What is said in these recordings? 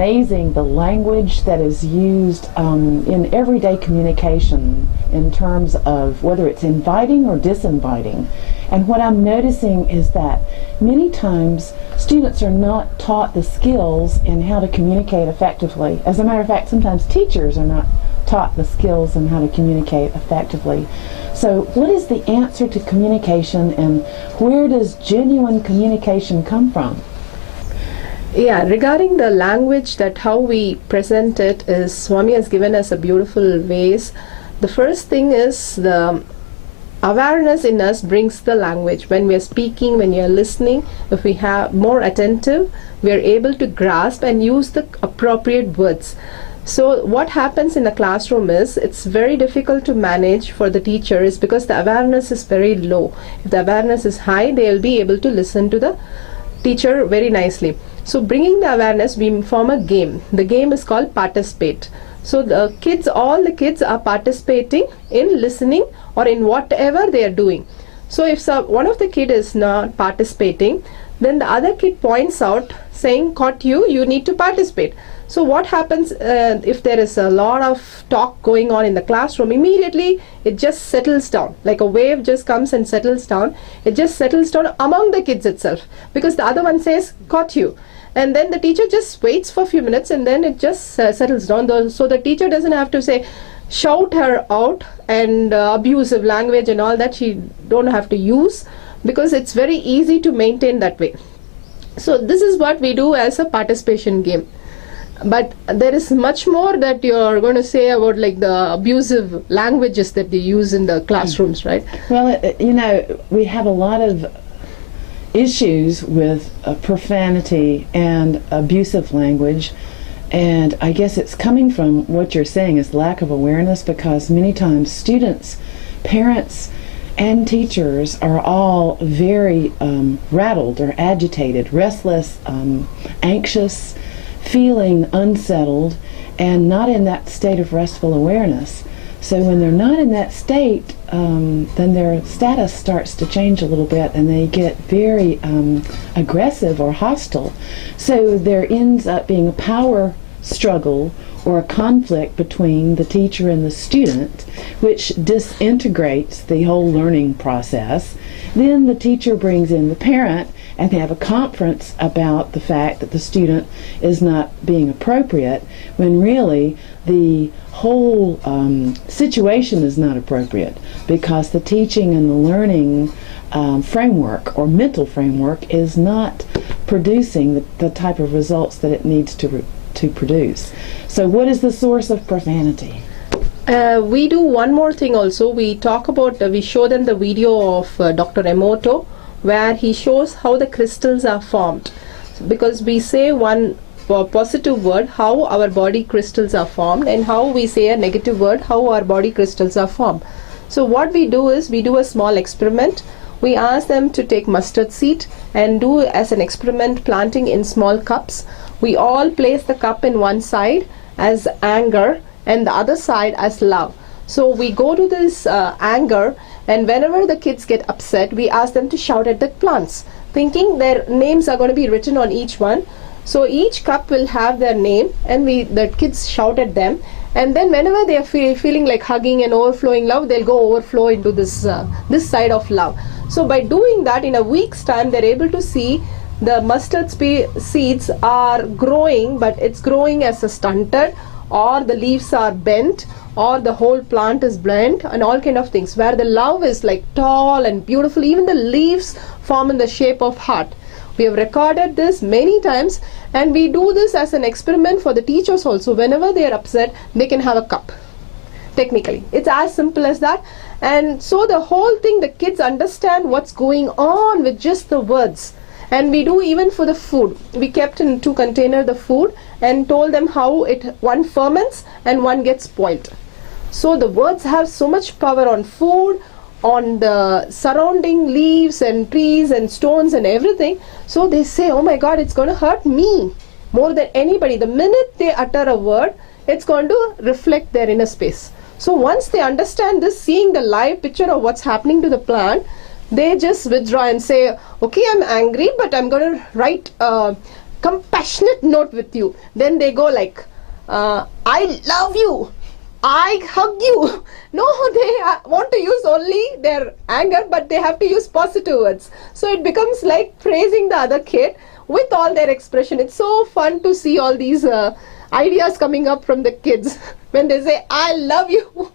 amazing the language that is used in everyday communication in terms of whether it's inviting or disinviting. And what I'm noticing is that many times students are not taught the skills in how to communicate effectively. As a matter of fact, sometimes teachers are not taught the skills in how to communicate effectively. So what is the answer to communication, and where does genuine communication come from? Yeah, regarding the language, that how we present it is, Swami has given us a beautiful ways. The first thing is the awareness in us brings the language. When we are speaking, when you are listening, if we have more attentive, we are able to grasp and use the appropriate words. So what happens in the classroom is, it's very difficult to manage for the teacher, is because the awareness is very low. If the awareness is high, they will be able to listen to the teacher very nicely. So bringing the awareness, we form a game. The game is called participate. So the kids, all the kids are participating in listening or in whatever they are doing. So if one of the kid is not participating, then the other kid points out saying, "Caught you, you need to participate." So what happens if there is a lot of talk going on in the classroom, immediately it just settles down. Like a wave just comes and settles down. It just settles down among the kids itself, because the other one says, "Caught you." And then the teacher just waits for a few minutes, and then it just settles down. So the teacher doesn't have to say, shout her out and abusive language and all that. She don't have to use, because it's very easy to maintain that way. So this is what we do as a participation game. But there is much more that you're going to say about, like the abusive languages that they use in the classrooms, right? Well, you know, we have a lot of issues with profanity and abusive language, and I guess it's coming from what you're saying is lack of awareness, because many times students, parents, and teachers are all very rattled or agitated, restless, anxious, feeling unsettled, and not in that state of restful awareness. So when they're not in that state, then their status starts to change a little bit, and they get very aggressive or hostile. So there ends up being a power struggle or a conflict between the teacher and the student, which disintegrates the whole learning process. Then the teacher brings in the parent, and they have a conference about the fact that the student is not being appropriate, when really the whole situation is not appropriate, because the teaching and the learning framework or mental framework is not producing the type of results that it needs to produce. So what is the source of profanity? We do one more thing also. We talk about, we show them the video of Dr. Emoto, where he shows how the crystals are formed. Because we say one positive word, how our body crystals are formed, and how we say a negative word, how our body crystals are formed. So what we do is, we do a small experiment. We ask them to take mustard seed and do as an experiment planting in small cups. We all place the cup in one side as anger and the other side as love. So we go to this anger, and whenever the kids get upset, we ask them to shout at the plants, thinking their names are going to be written on each one. So each cup will have their name, and the kids shout at them. And then whenever they are feeling like hugging and overflowing love, they'll go overflow into this side of love. So by doing that, in a week's time, they're able to see the mustard seeds are growing, but it's growing as a stunted, or the leaves are bent, or the whole plant is bent, and all kind of things, where the love is like tall and beautiful. Even the leaves form in the shape of heart. We have recorded this many times, and we do this as an experiment for the teachers also. Whenever they are upset, they can have a cup. Technically, it's as simple as that. And so the whole thing, the kids understand what's going on with just the words. And we do even for the food. We kept in 2 containers the food and told them how one ferments and one gets spoiled. So the words have so much power on food, on the surrounding leaves and trees and stones and everything. So they say, oh my God, it's going to hurt me more than anybody. The minute they utter a word, it's going to reflect their inner space. So once they understand this, seeing the live picture of what's happening to the plant, they just withdraw and say, okay, I'm angry, but I'm going to write compassionate note with you, then they go like, I love you, I hug you. No, they want to use only their anger, but they have to use positive words. So it becomes like praising the other kid with all their expression. It's so fun to see all these ideas coming up from the kids when they say, I love you.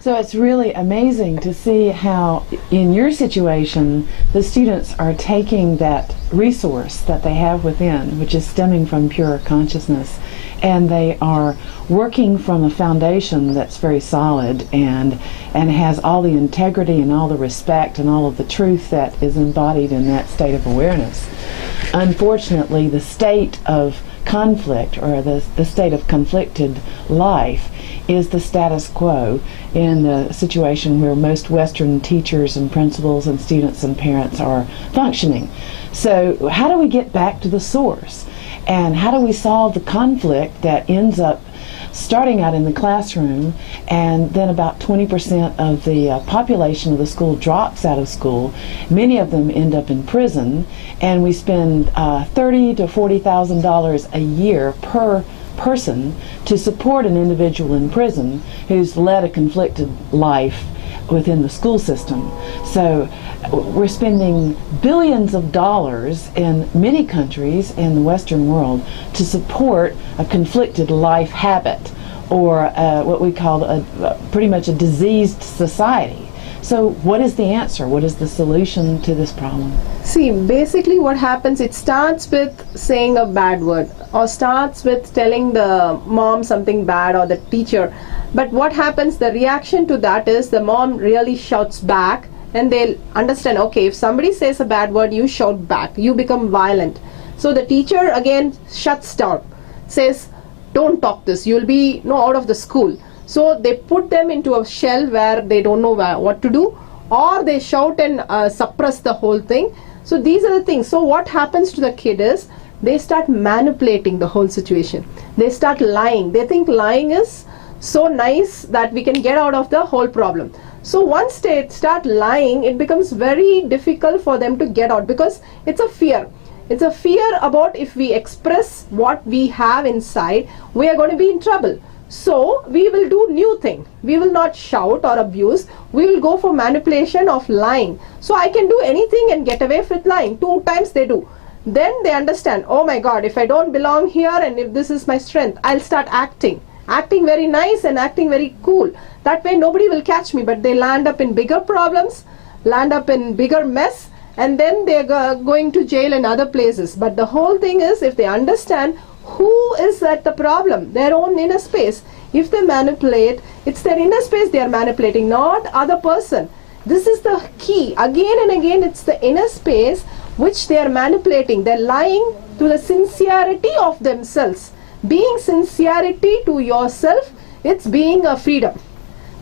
So it's really amazing to see how, in your situation, the students are taking that resource that they have within, which is stemming from pure consciousness, and they are working from a foundation that's very solid and has all the integrity and all the respect and all of the truth that is embodied in that state of awareness. Unfortunately, the state of conflict, or the state of conflicted life, is the status quo in the situation where most Western teachers and principals and students and parents are functioning. So how do we get back to the source? And how do we solve the conflict that ends up starting out in the classroom, and then about 20% of the population of the school drops out of school. Many of them end up in prison, and we spend $30,000 to $40,000 a year per person to support an individual in prison who's led a conflicted life within the school system. So we're spending billions of dollars in many countries in the Western world to support a conflicted life habit, or what we call pretty much a diseased society. So what is the answer? What is the solution to this problem? See, basically what happens, it starts with saying a bad word, or starts with telling the mom something bad, or the teacher. But what happens, the reaction to that is the mom really shouts back, and they'll understand, okay, if somebody says a bad word, you shout back, you become violent. So the teacher again shuts down, says, don't talk this, you'll be out of the school. So they put them into a shell where they don't know what to do, or they shout and suppress the whole thing. So these are the things. So what happens to the kid is, they start manipulating the whole situation. They start lying. They think lying is so nice that we can get out of the whole problem. So once they start lying, it becomes very difficult for them to get out, because it's a fear. It's a fear about, if we express what we have inside, we are going to be in trouble. So we will do new thing. We will not shout or abuse. We will go for manipulation of lying. So I can do anything and get away with lying. 2 times they do. Then they understand, oh my God, if I don't belong here and if this is my strength, I'll start acting very nice and acting very cool. That way nobody will catch me, but they land up in bigger problems, land up in bigger mess, and then they're going to jail and other places. But the whole thing is, if they understand who is at the problem, their own inner space. If they manipulate, it's their inner space they are manipulating, not other person. This is the key. Again and again, it's the inner space which they are manipulating. They're lying to the sincerity of themselves. Being sincerity to yourself, it's being a freedom.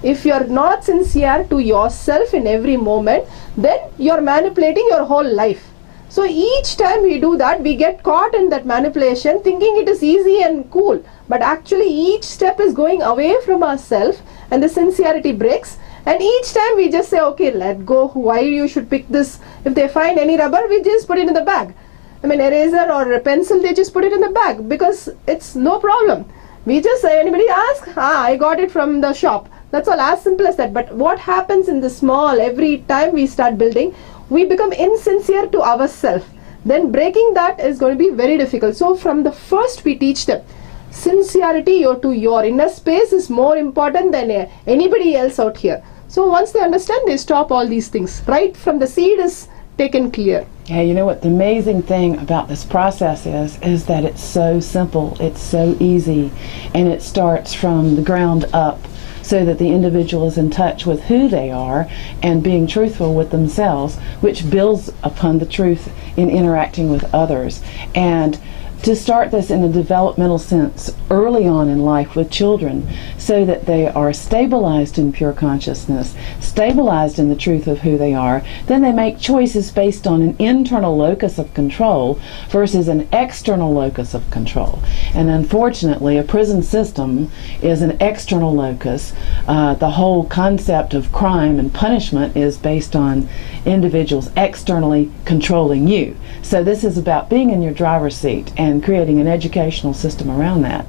If you're not sincere to yourself in every moment, then you're manipulating your whole life. So each time we do that, we get caught in that manipulation, thinking it is easy and cool. But actually each step is going away from ourselves, and the sincerity breaks. And each time we just say, okay, let go. Why you should pick this? If they find any rubber, we just put it in the bag. I mean, eraser or a pencil, they just put it in the bag, because it's no problem. We just say, anybody ask? I got it from the shop. That's all, as simple as that. But what happens in the small, every time we start building, we become insincere to ourselves. Then breaking that is going to be very difficult. So from the first we teach them, sincerity to your inner space is more important than anybody else out here. So once they understand, they stop all these things. Right from the seed is taken clear. Yeah, you know what the amazing thing about this process is that it's so simple, it's so easy, and it starts from the ground up, so that the individual is in touch with who they are and being truthful with themselves, which builds upon the truth in interacting with others. And to start this in a developmental sense early on in life with children, so that they are stabilized in pure consciousness, stabilized in the truth of who they are. Then they make choices based on an internal locus of control versus an external locus of control. And unfortunately, a prison system is an external locus. The whole concept of crime and punishment is based on individuals externally controlling you. So this is about being in your driver's seat and creating an educational system around that.